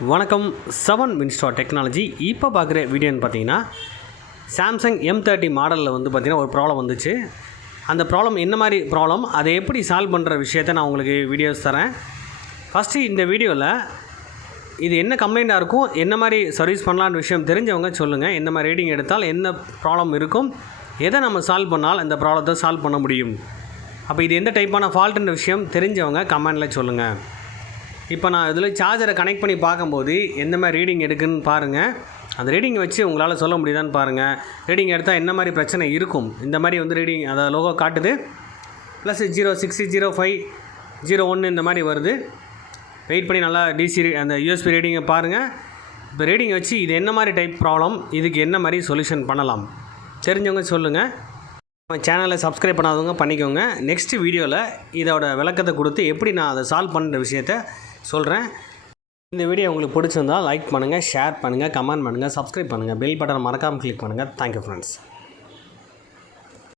வணக்கம். 7 Windstar technology. இப்போ பார்க்குற வீடியோன்னு பார்த்தீங்கன்னா, சாம்சங் M30 மாடலில் வந்து பார்த்திங்கன்னா ஒரு ப்ராப்ளம் வந்துச்சு. அந்த ப்ராப்ளம் என்ன மாதிரி ப்ராப்ளம், அதை எப்படி சால்வ் பண்ணுற விஷயத்தை நான் உங்களுக்கு வீடியோஸ் தரேன். ஃபஸ்ட்டு இந்த வீடியோவில் இது என்ன கம்ப்ளைண்ட்டாக இருக்கும், என்ன மாதிரி சர்வீஸ் பண்ணலான்னு விஷயம் தெரிஞ்சவங்க சொல்லுங்கள். எந்த மாதிரி ரீடிங் எடுத்தால் என்ன ப்ராப்ளம் இருக்கும், எதை நம்ம சால்வ் பண்ணால் இந்த ப்ராப்ளத்தை சால்வ் பண்ண முடியும். அப்போ இது எந்த டைப்பான ஃபால்ட்டுன்ற விஷயம் தெரிஞ்சவங்க கமெண்டில் சொல்லுங்கள். இப்போ நான் இதில் சார்ஜரை கனெக்ட் பண்ணி பார்க்கும்போது எந்த மாதிரி ரீடிங் எடுக்குன்னு பாருங்கள். அந்த ரீடிங்கை வச்சு உங்களால் சொல்ல முடியுதான்னு பாருங்கள். ரீடிங் எடுத்தால் என்ன மாதிரி பிரச்சனை இருக்கும். இந்த மாதிரி வந்து ரீடிங் அதை லோகோ காட்டுது, ப்ளஸ் 06, 05, 01 இந்த மாதிரி வருது. வெயிட் பண்ணி நல்லா டிசி அந்த யூஎஸ்பி ரீடிங்கை பாருங்கள். இப்போ ரீடிங்கை வச்சு இது என்ன மாதிரி டைப் ப்ராப்ளம், இதுக்கு என்ன மாதிரி சொல்யூஷன் பண்ணலாம் தெரிஞ்சவங்க சொல்லுங்கள். நம்ம சேனலை சப்ஸ்கிரைப் பண்ணாதவங்க பண்ணிக்கோங்க. நெக்ஸ்ட் வீடியோவில் இதோட விளக்கத்தை கொடுத்து எப்படி நான் அதை சால்வ் பண்ணுற விஷயத்தை சொல்கிறேன். இந்த வீடியோ உங்களுக்கு பிடிச்சிருந்தால் லைக் பண்ணுங்கள், ஷேர் பண்ணுங்கள், கமெண்ட் பண்ணுங்கள், சப்ஸ்கிரைப் பண்ணுங்கள், பெல் பட்டனை மறக்காமல் கிளிக் பண்ணுங்கள். Thank you friends.